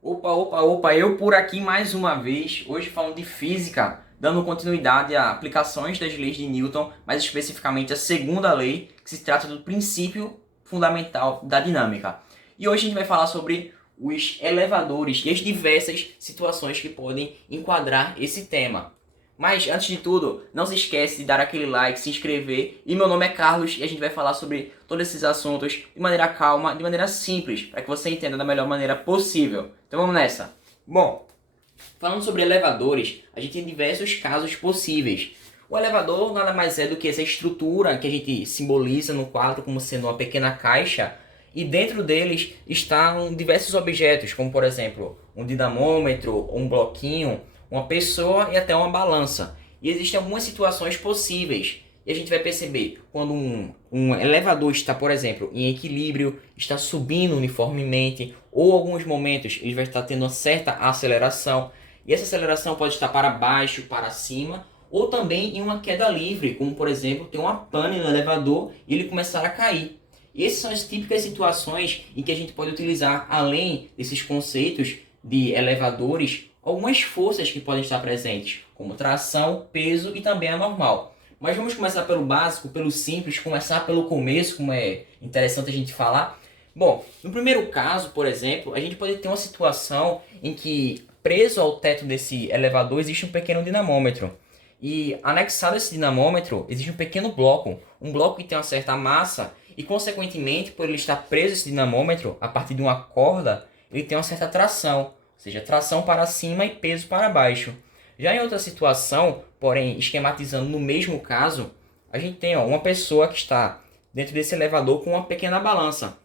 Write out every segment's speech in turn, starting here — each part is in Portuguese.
Opa, opa, opa, eu por aqui mais uma vez, hoje falando de física, dando continuidade a aplicações das leis de Newton, mais especificamente a segunda lei, que se trata do princípio fundamental da dinâmica. E hoje a gente vai falar sobre os elevadores e as diversas situações que podem enquadrar esse tema. Mas antes de tudo, não se esquece de dar aquele like, se inscrever. E meu nome é Carlos e a gente vai falar sobre todos esses assuntos de maneira calma, de maneira simples, para que você entenda da melhor maneira possível. Então vamos nessa. Bom, falando sobre elevadores, a gente tem diversos casos possíveis. O elevador nada mais é do que essa estrutura que a gente simboliza no quadro como sendo uma pequena caixa, e dentro deles estão diversos objetos, como por exemplo um dinamômetro, um bloquinho, uma pessoa e até uma balança. E existem algumas situações possíveis. E a gente vai perceber quando um elevador está, por exemplo, em equilíbrio, está subindo uniformemente, ou alguns momentos ele vai estar tendo uma certa aceleração. E essa aceleração pode estar para baixo, para cima, ou também em uma queda livre, como por exemplo, ter uma pane no elevador e ele começar a cair. E essas são as típicas situações em que a gente pode utilizar, além desses conceitos de elevadores, algumas forças que podem estar presentes, como tração, peso e também a normal. Mas vamos começar pelo básico, pelo simples, começar pelo começo, como é interessante a gente falar. Bom, no primeiro caso, por exemplo, a gente pode ter uma situação em que, preso ao teto desse elevador, existe um pequeno dinamômetro. E anexado a esse dinamômetro, existe um bloco que tem uma certa massa, e consequentemente, por ele estar preso a esse dinamômetro, a partir de uma corda, ele tem uma certa tração, ou seja, tração para cima e peso para baixo. Já em outra situação, porém esquematizando no mesmo caso, a gente tem uma pessoa que está dentro desse elevador com uma pequena balança.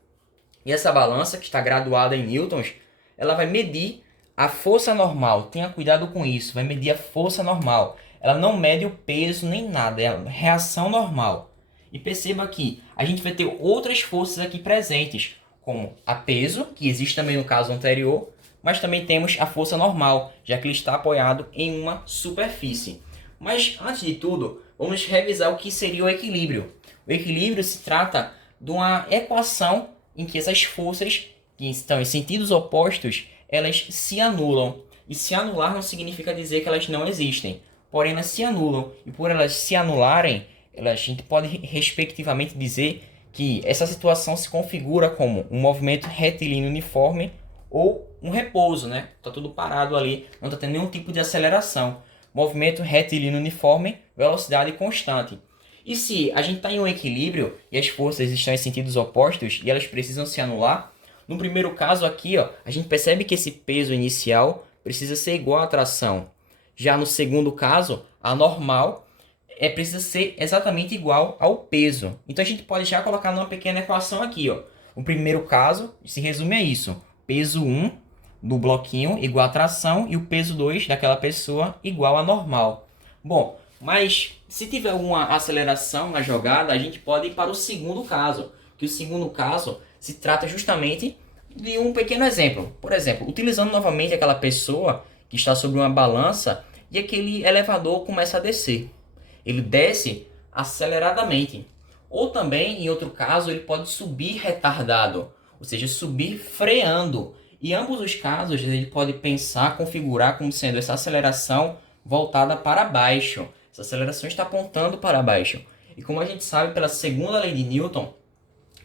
E essa balança, que está graduada em newtons, ela vai medir a força normal. Tenha cuidado com isso, vai medir a força normal. Ela não mede o peso nem nada, é a reação normal. E perceba que a gente vai ter outras forças aqui presentes, como a peso, que existe também no caso anterior, mas também temos a força normal, já que ele está apoiado em uma superfície. Mas antes de tudo, vamos revisar o que seria o equilíbrio. O equilíbrio se trata de uma equação em que essas forças que estão em sentidos opostos, elas se anulam. E se anular não significa dizer que elas não existem, porém elas se anulam. E por elas se anularem, a gente pode respectivamente dizer que essa situação se configura como um movimento retilíneo uniforme ou um repouso, né? Tá tudo parado ali, não está tendo nenhum tipo de aceleração. Movimento retilíneo uniforme, velocidade constante. E se a gente está em um equilíbrio e as forças estão em sentidos opostos e elas precisam se anular, no primeiro caso aqui, ó, a gente percebe que esse peso inicial precisa ser igual à tração. Já no segundo caso, a normal precisa ser exatamente igual ao peso. Então a gente pode já colocar numa pequena equação aqui, ó. O primeiro caso se resume a isso: peso 1 do bloquinho igual a tração e o peso 2 daquela pessoa igual a normal. Bom, mas se tiver alguma aceleração na jogada, a gente pode ir para o segundo caso, que o segundo caso se trata justamente de um pequeno exemplo. Por exemplo, utilizando novamente aquela pessoa que está sobre uma balança e aquele elevador começa a descer. Ele desce aceleradamente. Ou também, em outro caso, ele pode subir retardado, ou seja, subir freando. E ambos os casos, ele pode pensar, configurar como sendo essa aceleração voltada para baixo. Essa aceleração está apontando para baixo. E como a gente sabe pela segunda lei de Newton,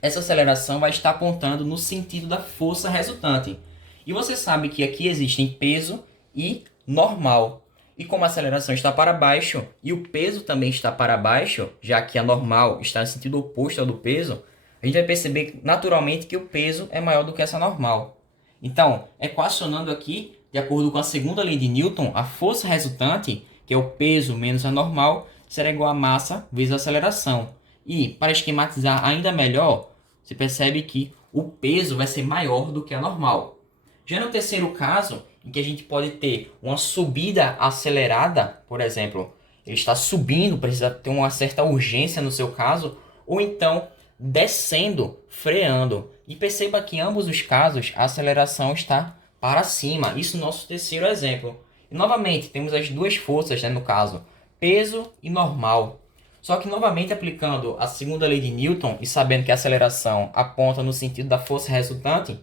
essa aceleração vai estar apontando no sentido da força resultante. E você sabe que aqui existem peso e normal. E como a aceleração está para baixo e o peso também está para baixo, já que a normal está no sentido oposto ao do peso, a gente vai perceber naturalmente que o peso é maior do que essa normal. Então, equacionando aqui, de acordo com a segunda lei de Newton, a força resultante, que é o peso menos a normal, será igual a massa vezes a aceleração. E, para esquematizar ainda melhor, você percebe que o peso vai ser maior do que a normal. Já no terceiro caso, em que a gente pode ter uma subida acelerada, por exemplo, ele está subindo, precisa ter uma certa urgência no seu caso, ou então descendo, freando. E perceba que em ambos os casos a aceleração está para cima. Isso no nosso terceiro exemplo. E novamente temos as duas forças, né, no caso, peso e normal. Só que novamente aplicando a segunda lei de Newton e sabendo que a aceleração aponta no sentido da força resultante,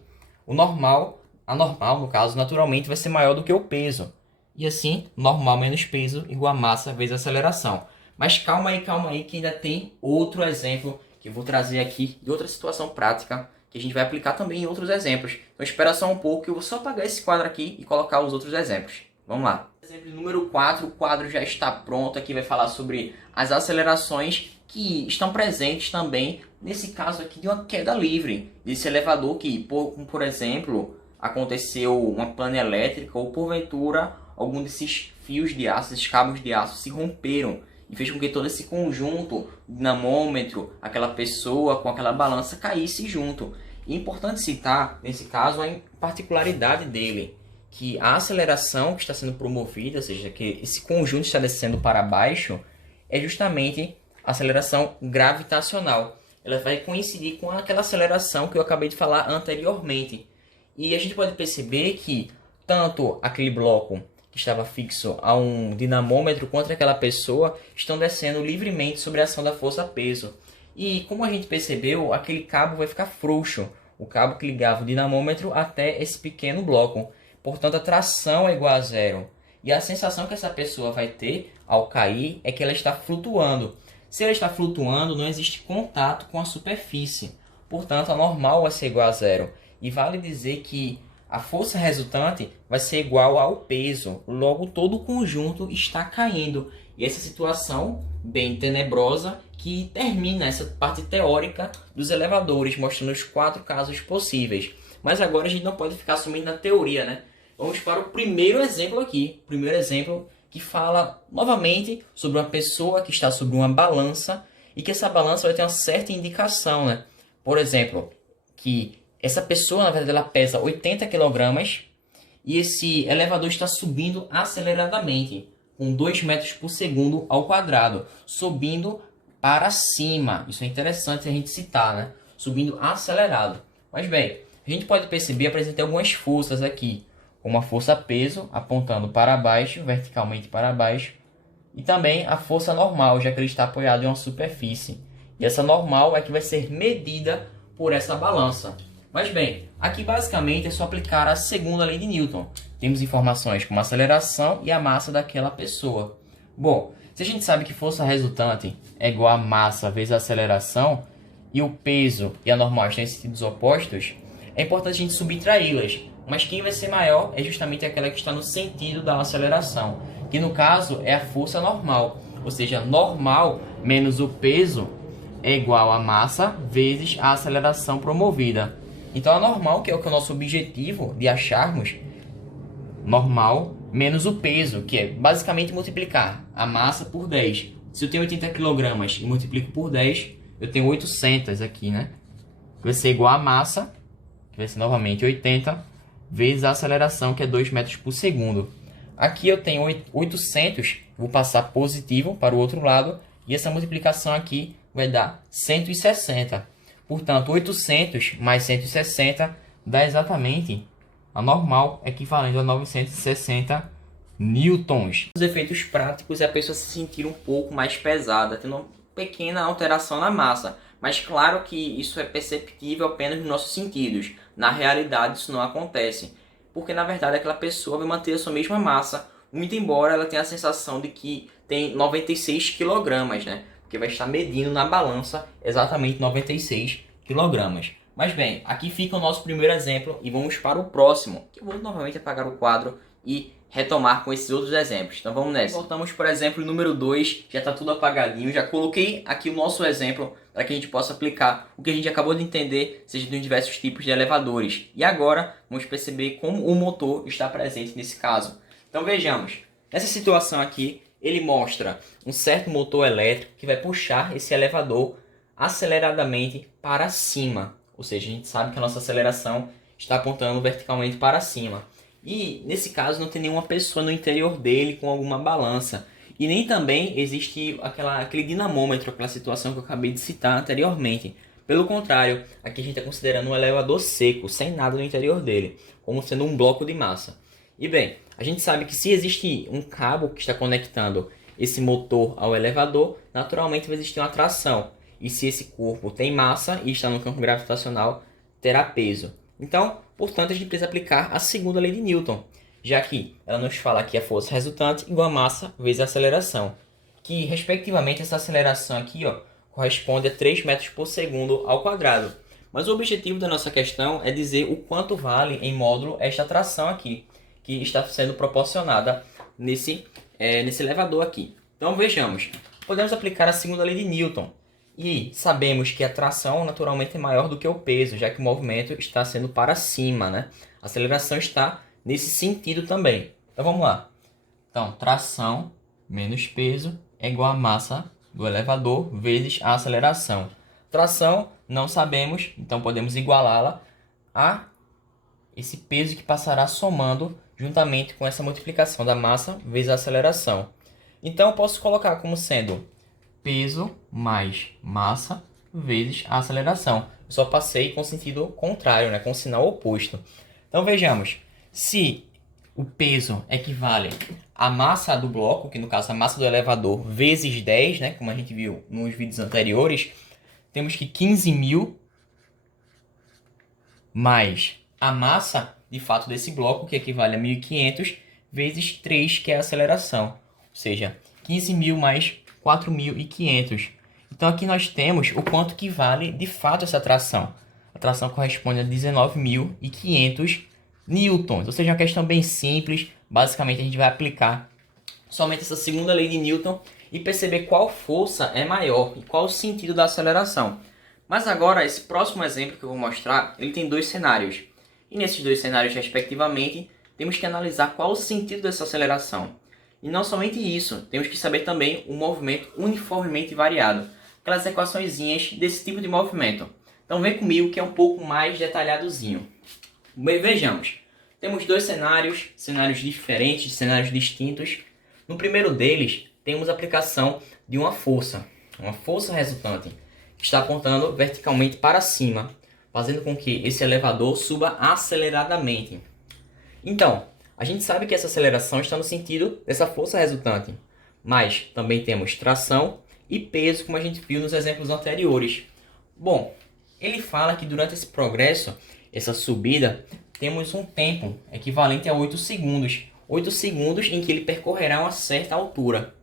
o normal A normal, no caso, naturalmente vai ser maior do que o peso. E assim, normal menos peso igual a massa vezes aceleração. Mas calma aí, que ainda tem outro exemplo que eu vou trazer aqui de outra situação prática que a gente vai aplicar também em outros exemplos. Então espera só um pouco que eu vou só apagar esse quadro aqui e colocar os outros exemplos. Vamos lá. Exemplo número 4, o quadro já está pronto. Aqui vai falar sobre as acelerações que estão presentes também, nesse caso aqui, de uma queda livre. Desse elevador que, por exemplo, aconteceu uma pane elétrica ou porventura algum desses fios de aço, esses cabos de aço se romperam e fez com que todo esse conjunto, dinamômetro, aquela pessoa com aquela balança caísse junto. E é importante citar, nesse caso, a particularidade dele, que a aceleração que está sendo promovida, ou seja, que esse conjunto está descendo para baixo, é justamente a aceleração gravitacional. Ela vai coincidir com aquela aceleração que eu acabei de falar anteriormente. E a gente pode perceber que tanto aquele bloco que estava fixo a um dinamômetro quanto aquela pessoa estão descendo livremente sobre a ação da força-peso. E como a gente percebeu, aquele cabo vai ficar frouxo, o cabo que ligava o dinamômetro até esse pequeno bloco. Portanto, a tração é igual a zero. E a sensação que essa pessoa vai ter ao cair é que ela está flutuando. Se ela está flutuando, não existe contato com a superfície. Portanto, a normal vai ser igual a zero. E vale dizer que a força resultante vai ser igual ao peso. Logo, todo o conjunto está caindo. E essa situação bem tenebrosa que termina essa parte teórica dos elevadores, mostrando os 4 casos possíveis. Mas agora a gente não pode ficar somente na teoria, né? Vamos para o primeiro exemplo aqui. O primeiro exemplo que fala novamente sobre uma pessoa que está sobre uma balança e que essa balança vai ter uma certa indicação, né? Por exemplo, que essa pessoa, na verdade, ela pesa 80 kg e esse elevador está subindo aceleradamente, com 2 metros por segundo ao quadrado, subindo para cima. Isso é interessante a gente citar, né? Subindo acelerado. Mas bem, a gente pode perceber, apresentei algumas forças aqui, como a força-peso, apontando para baixo, verticalmente para baixo, e também a força normal, já que ele está apoiado em uma superfície. E essa normal é que vai ser medida por essa balança. Mas bem, aqui basicamente é só aplicar a segunda lei de Newton. Temos informações como a aceleração e a massa daquela pessoa. Bom, se a gente sabe que força resultante é igual a massa vezes a aceleração, e o peso e a normal estão em sentidos opostos, é importante a gente subtraí-las. Mas quem vai ser maior é justamente aquela que está no sentido da aceleração, que no caso é a força normal. Ou seja, normal menos o peso é igual a massa vezes a aceleração promovida. Então a normal, que é o nosso objetivo de acharmos, normal menos o peso, que é basicamente multiplicar a massa por 10. Se eu tenho 80 kg e multiplico por 10, eu tenho 800 aqui, né? Que vai ser igual a massa, que vai ser novamente 80, vezes a aceleração, que é 2 metros por segundo. Aqui eu tenho 800, vou passar positivo para o outro lado, e essa multiplicação aqui vai dar 160. Portanto, 800 mais 160 dá exatamente a normal, equivalente a 960 newtons. Os efeitos práticos é a pessoa se sentir um pouco mais pesada, tendo uma pequena alteração na massa. Mas claro que isso é perceptível apenas nos nossos sentidos. Na realidade isso não acontece, porque na verdade aquela pessoa vai manter a sua mesma massa, muito embora ela tenha a sensação de que tem 96 kg, né? Porque vai estar medindo na balança exatamente 96 kg. Mas bem, aqui fica o nosso primeiro exemplo e vamos para o próximo, que eu vou novamente apagar o quadro e retomar com esses outros exemplos. Então vamos nessa. Voltamos para o exemplo número 2, já está tudo apagadinho, já coloquei aqui o nosso exemplo para que a gente possa aplicar o que a gente acabou de entender, seja dos diversos tipos de elevadores. E agora vamos perceber como o motor está presente nesse caso. Então vejamos, nessa situação aqui, ele mostra um certo motor elétrico que vai puxar esse elevador aceleradamente para cima. Ou seja, a gente sabe que a nossa aceleração está apontando verticalmente para cima. E nesse caso não tem nenhuma pessoa no interior dele com alguma balança. E nem também existe aquele dinamômetro, aquela situação que eu acabei de citar anteriormente. Pelo contrário, aqui a gente está considerando um elevador seco, sem nada no interior dele, como sendo um bloco de massa. E bem, a gente sabe que se existe um cabo que está conectando esse motor ao elevador, naturalmente vai existir uma tração. E se esse corpo tem massa e está no campo gravitacional, terá peso. Então, Portanto, a gente precisa aplicar a segunda lei de Newton, já que ela nos fala que a força resultante igual a massa vezes a aceleração, que, respectivamente, essa aceleração aqui corresponde a 3 metros por segundo ao quadrado. Mas o objetivo da nossa questão é dizer o quanto vale em módulo esta tração aqui, que está sendo proporcionada nesse elevador aqui. Então vejamos, podemos aplicar a segunda lei de Newton e sabemos que a tração naturalmente é maior do que o peso, já que o movimento está sendo para cima, né? A aceleração está nesse sentido também. Então vamos lá. Então, tração menos peso é igual a massa do elevador vezes a aceleração. Tração não sabemos, então podemos igualá-la a esse peso que passará somando juntamente com essa multiplicação da massa vezes a aceleração. Então eu posso colocar como sendo peso mais massa vezes a aceleração. Eu só passei com sentido contrário, né, com sinal oposto. Então vejamos, se o peso equivale à massa do bloco, que no caso a massa do elevador, vezes 10, né, como a gente viu nos vídeos anteriores, temos que 15.000 mais a massa, de fato, desse bloco, que equivale a 1.500, vezes 3, que é a aceleração. Ou seja, 15.000 mais 4.500. Então aqui nós temos o quanto que vale, de fato, essa tração. A tração corresponde a 19.500 newtons. Ou seja, uma questão bem simples. Basicamente, a gente vai aplicar somente essa segunda lei de Newton e perceber qual força é maior e qual o sentido da aceleração. Mas agora, esse próximo exemplo que eu vou mostrar, ele tem dois cenários. E nesses dois cenários, respectivamente, temos que analisar qual o sentido dessa aceleração. E não somente isso, temos que saber também o movimento uniformemente variado. Aquelas equaçõezinhas desse tipo de movimento. Então vem comigo que é um pouco mais detalhadozinho. Vejamos, temos dois cenários diferentes, cenários distintos. No primeiro deles, temos a aplicação de uma força resultante, que está apontando verticalmente para cima, fazendo com que esse elevador suba aceleradamente. Então, a gente sabe que essa aceleração está no sentido dessa força resultante, mas também temos tração e peso, como a gente viu nos exemplos anteriores. Bom, ele fala que durante esse progresso, essa subida, temos um tempo equivalente a 8 segundos. 8 segundos em que ele percorrerá uma certa altura.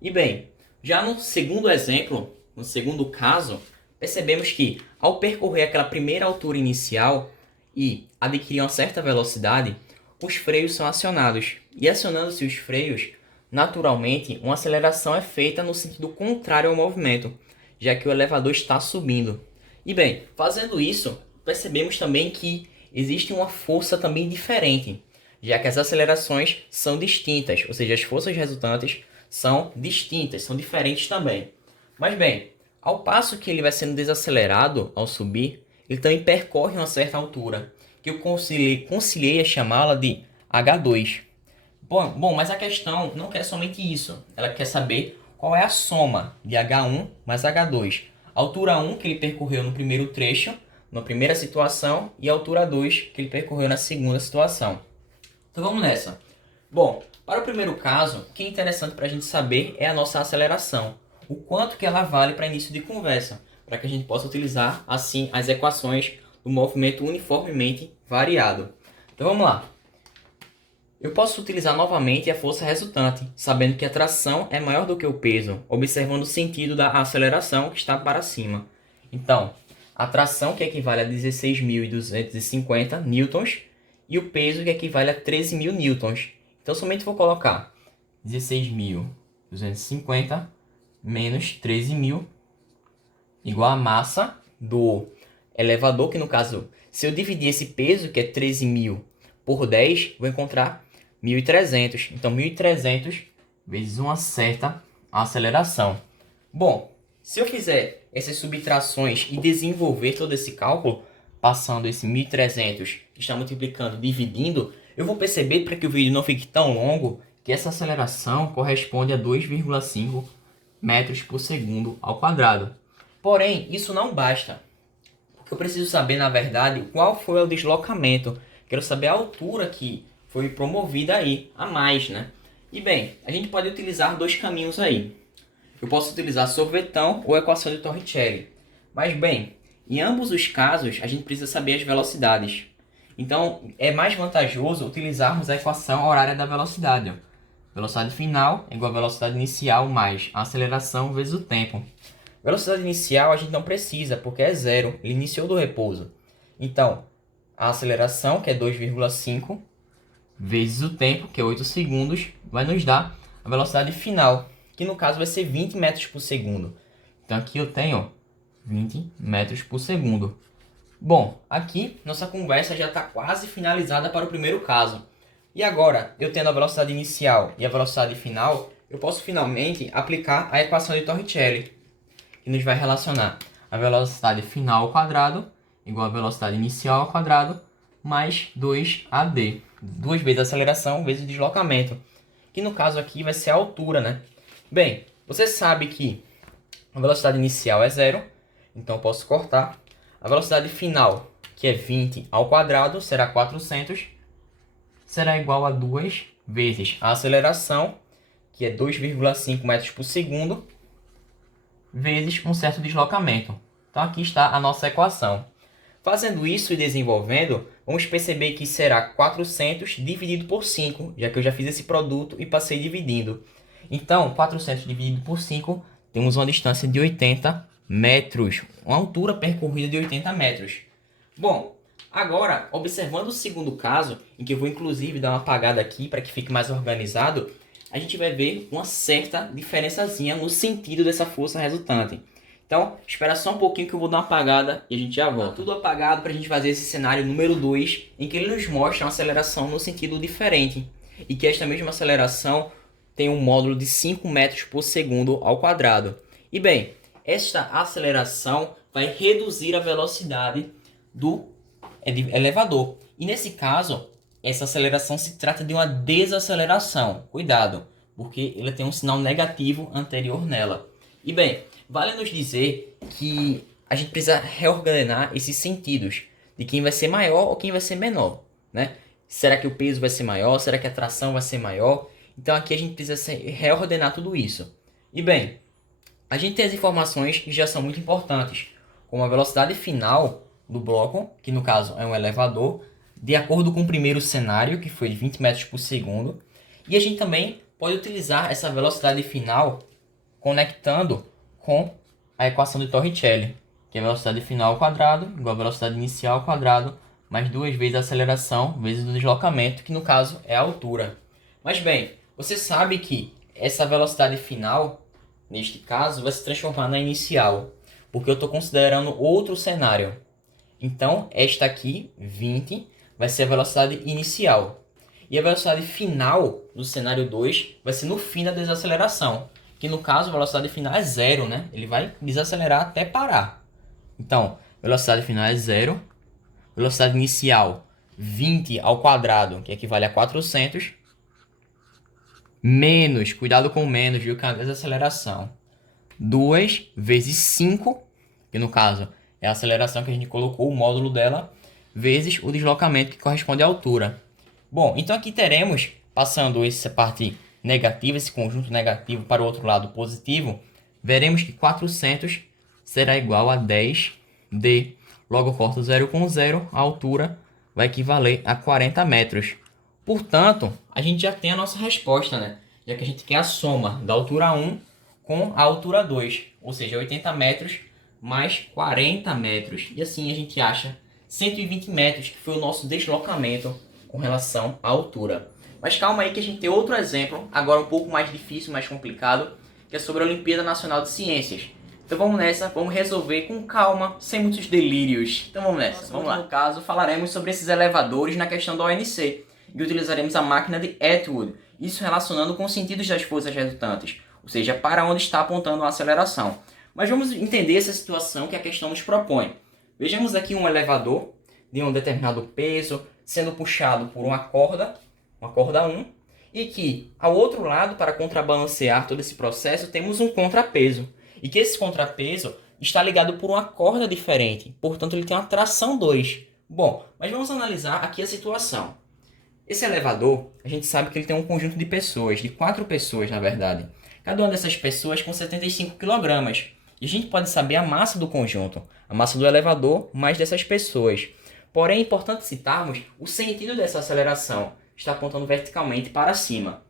E bem, já no segundo exemplo, no segundo caso, percebemos que ao percorrer aquela primeira altura inicial e adquirir uma certa velocidade, os freios são acionados. E acionando-se os freios, naturalmente, uma aceleração é feita no sentido contrário ao movimento, já que o elevador está subindo. E bem, fazendo isso, percebemos também que existe uma força também diferente, já que as acelerações são distintas, ou seja, as forças resultantes são distintas, são diferentes também. Mas bem, ao passo que ele vai sendo desacelerado ao subir, ele também percorre uma certa altura, que eu conciliei a chamá-la de H2. Bom, mas a questão não quer somente isso, ela quer saber qual é a soma de H1 mais H2. A altura 1 que ele percorreu no primeiro trecho, na primeira situação, e a altura 2 que ele percorreu na segunda situação. Então vamos nessa. Bom, para o primeiro caso, o que é interessante para a gente saber é a nossa aceleração. O quanto que ela vale para início de conversa, para que a gente possa utilizar assim as equações do movimento uniformemente variado. Então vamos lá. Eu posso utilizar novamente a força resultante, sabendo que a tração é maior do que o peso, observando o sentido da aceleração que está para cima. Então, a tração que equivale a 16.250 newtons e o peso que equivale a 13.000 newtons. Então, somente vou colocar 16.250 menos 13.000 igual a massa do elevador, que no caso, se eu dividir esse peso, que é 13.000 por 10, vou encontrar 1.300. Então, 1.300 vezes uma certa aceleração. Bom, se eu fizer essas subtrações e desenvolver todo esse cálculo, passando esse 1.300 que está multiplicando, dividindo, eu vou perceber, para que o vídeo não fique tão longo, que essa aceleração corresponde a 2,5 metros por segundo ao quadrado. Porém, isso não basta, porque eu preciso saber, na verdade, qual foi o deslocamento. Quero saber a altura que foi promovida aí, a mais, né? E bem, a gente pode utilizar dois caminhos aí. Eu posso utilizar sorvetão ou equação de Torricelli. Mas bem, em ambos os casos, a gente precisa saber as velocidades. Então, é mais vantajoso utilizarmos a equação horária da velocidade. Ó. Velocidade final é igual a velocidade inicial mais a aceleração vezes o tempo. Velocidade inicial a gente não precisa, porque é zero. Ele iniciou do repouso. Então, a aceleração, que é 2,5, vezes o tempo, que é 8 segundos, vai nos dar a velocidade final, que no caso vai ser 20 metros por segundo. Então aqui eu tenho 20 metros por segundo. Bom, aqui nossa conversa já está quase finalizada para o primeiro caso. E agora, eu tendo a velocidade inicial e a velocidade final, eu posso finalmente aplicar a equação de Torricelli, que nos vai relacionar a velocidade final ao quadrado igual a velocidade inicial ao quadrado mais 2AD. 2 vezes a aceleração vezes o deslocamento, que no caso aqui vai ser a altura, né? Bem, você sabe que a velocidade inicial é zero, então eu posso cortar. A velocidade final, que é 20 ao quadrado, será 400, será igual a 2 vezes a aceleração, que é 2,5 metros por segundo, vezes um certo deslocamento. Então aqui está a nossa equação. Fazendo isso e desenvolvendo, vamos perceber que será 400 dividido por 5, já que eu já fiz esse produto e passei dividindo. Então, 400 dividido por 5, temos uma distância de 80 metros, uma altura percorrida de 80 metros. Bom, agora, observando o segundo caso, em que eu vou inclusive dar uma apagada aqui para que fique mais organizado, a gente vai ver uma certa diferençazinha no sentido dessa força resultante. Então, espera só um pouquinho que eu vou dar uma apagada e a gente já volta. Tudo apagado para a gente fazer esse cenário número 2, em que ele nos mostra uma aceleração no sentido diferente. E que esta mesma aceleração tem um módulo de 5 metros por segundo ao quadrado. E bem, esta aceleração vai reduzir a velocidade do elevador. E nesse caso, essa aceleração se trata de uma desaceleração. Cuidado, porque ela tem um sinal negativo anterior nela. E bem, vale nos dizer que a gente precisa reordenar esses sentidos de quem vai ser maior ou quem vai ser menor, né? Será que o peso vai ser maior? Será que a tração vai ser maior? Então aqui a gente precisa reordenar tudo isso. E bem, a gente tem as informações que já são muito importantes, como a velocidade final do bloco, que no caso é um elevador, de acordo com o primeiro cenário, que foi de 20 metros por segundo. E a gente também pode utilizar essa velocidade final conectando com a equação de Torricelli, que é a velocidade final ao quadrado igual a velocidade inicial ao quadrado mais 2 vezes a aceleração vezes o deslocamento, que no caso é a altura. Mas bem, você sabe que essa velocidade final, neste caso, vai se transformar na inicial, porque eu estou considerando outro cenário. Então, esta aqui, 20, vai ser a velocidade inicial. E a velocidade final do cenário 2 vai ser no fim da desaceleração, que no caso a velocidade final é zero, né? Ele vai desacelerar até parar. Então, velocidade final é zero, velocidade inicial 20 ao quadrado, que equivale a 400, menos, cuidado com menos, viu, que é a desaceleração, 2 vezes 5, que no caso é a aceleração que a gente colocou, o módulo dela, vezes o deslocamento que corresponde à altura. Bom, então aqui teremos, passando essa parte negativa, esse conjunto negativo para o outro lado positivo, veremos que 400 será igual a 10D. Logo, corto 0 com 0, a altura vai equivaler a 40 metros. Portanto, a gente já tem a nossa resposta, né? Já que a gente quer a soma da altura 1 com a altura 2, ou seja, 80 metros mais 40 metros. E assim a gente acha 120 metros, que foi o nosso deslocamento com relação à altura. Mas calma aí que a gente tem outro exemplo, agora um pouco mais difícil, mais complicado, que é sobre a Olimpíada Nacional de Ciências. Então vamos nessa, vamos resolver com calma, sem muitos delírios. Então vamos nessa, vamos lá. No caso, falaremos sobre esses elevadores na questão da ONC e utilizaremos a máquina de Atwood, isso relacionando com os sentidos das forças resultantes, ou seja, para onde está apontando a aceleração. Mas vamos entender essa situação que a questão nos propõe. Vejamos aqui um elevador de um determinado peso sendo puxado por uma corda 1, e que ao outro lado, para contrabalancear todo esse processo, temos um contrapeso. E que esse contrapeso está ligado por uma corda diferente, portanto ele tem uma tração 2. Bom, mas vamos analisar aqui a situação. Esse elevador, a gente sabe que ele tem um conjunto de pessoas, de 4 pessoas na verdade. Cada uma dessas pessoas com 75 kg. E a gente pode saber a massa do conjunto, a massa do elevador mais dessas pessoas. Porém, é importante citarmos o sentido dessa aceleração, está apontando verticalmente para cima.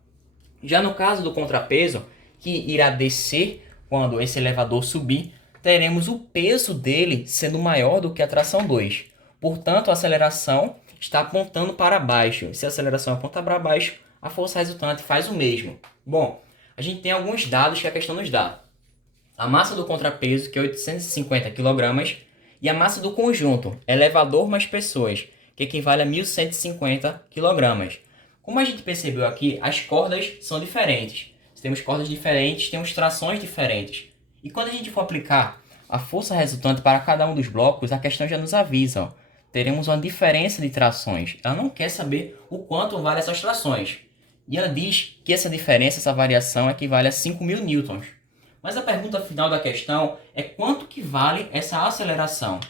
Já no caso do contrapeso, que irá descer quando esse elevador subir, teremos o peso dele sendo maior do que a tração 2. Portanto, a aceleração está apontando para baixo. Se a aceleração aponta para baixo, a força resultante faz o mesmo. Bom, a gente tem alguns dados que a questão nos dá. A massa do contrapeso, que é 850 kg, e a massa do conjunto, elevador mais pessoas, que equivale a 1.150 kg. Como a gente percebeu aqui, as cordas são diferentes. Se temos cordas diferentes, temos trações diferentes. E quando a gente for aplicar a força resultante para cada um dos blocos, a questão já nos avisa, ó. Teremos uma diferença de trações. Ela não quer saber o quanto vale essas trações. E ela diz que essa diferença, essa variação, equivale a 5.000 newtons. Mas a pergunta final da questão é quanto que vale essa aceleração?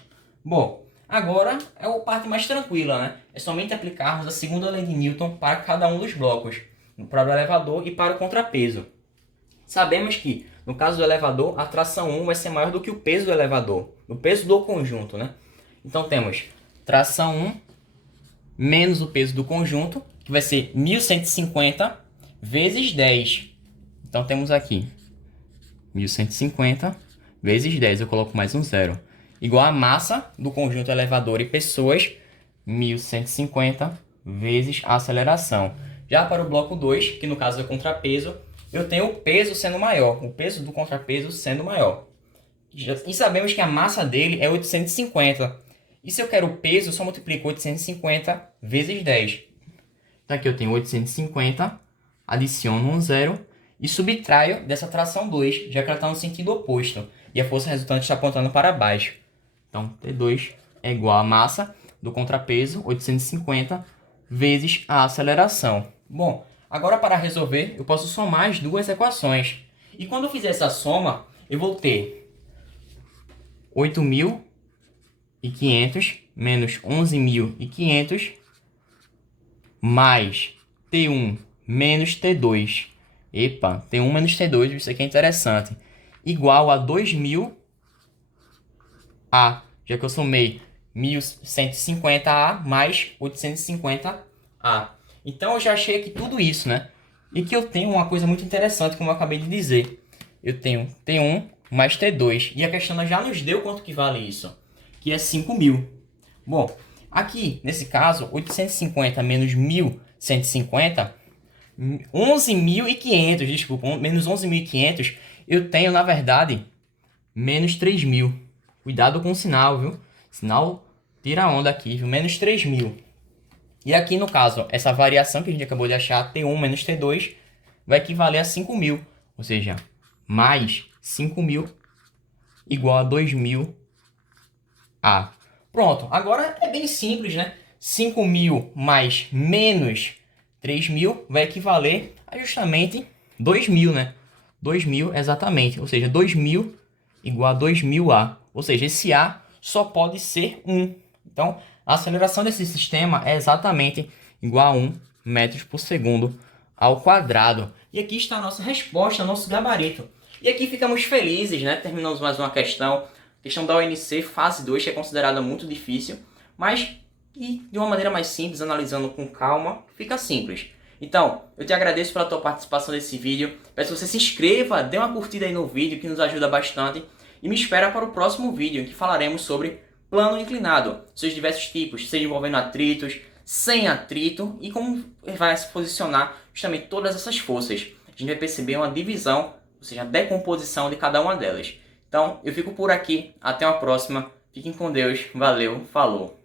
Bom, agora é a parte mais tranquila, né? É somente aplicarmos a segunda lei de Newton para cada um dos blocos, para o elevador e para o contrapeso. Sabemos que, no caso do elevador, a tração 1 vai ser maior do que o peso do elevador, o peso do conjunto, né? Então temos tração 1 menos o peso do conjunto, que vai ser 1.150 vezes 10. Então temos aqui 1.150 vezes 10, eu coloco mais um zero, igual a massa do conjunto elevador e pessoas, 1.150 vezes a aceleração. Já para o bloco 2, que no caso é o contrapeso, eu tenho o peso sendo maior, o peso do contrapeso sendo maior. E sabemos que a massa dele é 850. E se eu quero o peso, eu só multiplico 850 vezes 10. Então aqui eu tenho 850, adiciono um zero e subtraio dessa tração 2, já que ela está no sentido oposto. E a força resultante está apontando para baixo. Então T2 é igual a massa do contrapeso, 850, vezes a aceleração. Bom, agora para resolver, eu posso somar as duas equações. E quando eu fizer essa soma, eu vou ter 8.500 menos 11.500 mais T1 menos T2. Epa, T1 menos T2, isso aqui é interessante. Igual a 2.000A, já que eu somei 1.150A mais 850A. Então eu já achei aqui tudo isso, né? E que eu tenho uma coisa muito interessante, como eu acabei de dizer. Eu tenho T1 mais T2. E a questão já nos deu quanto que vale isso, que é 5.000. Bom, aqui, nesse caso, 850 menos 1.150, 11.500, desculpa, menos 11.500, eu tenho, na verdade, menos 3.000. Cuidado com o sinal, viu? Sinal tira a onda aqui, viu? Menos 3.000. E aqui, no caso, essa variação que a gente acabou de achar, T1 menos T2, vai equivaler a 5.000. Ou seja, mais 5.000 igual a 2.000A. Pronto, agora é bem simples, né? 5.000 mais menos 3.000 vai equivaler a justamente 2.000, né? 2.000 exatamente, ou seja, 2.000 igual a 2.000A. Ou seja, esse A só pode ser 1. Então, a aceleração desse sistema é exatamente igual a 1 metros por segundo ao quadrado. E aqui está a nossa resposta, nosso gabarito. E aqui ficamos felizes, né? Terminamos mais uma questão. Questão da ONC, fase 2, que é considerada muito difícil, mas e de uma maneira mais simples, analisando com calma, fica simples. Então, eu te agradeço pela tua participação nesse vídeo. Peço que você se inscreva, dê uma curtida aí no vídeo, que nos ajuda bastante. E me espera para o próximo vídeo, em que falaremos sobre plano inclinado, seus diversos tipos, seja envolvendo atritos, sem atrito, e como vai se posicionar justamente todas essas forças. A gente vai perceber uma divisão, ou seja, a decomposição de cada uma delas. Então, eu fico por aqui. Até uma próxima. Fiquem com Deus. Valeu. Falou.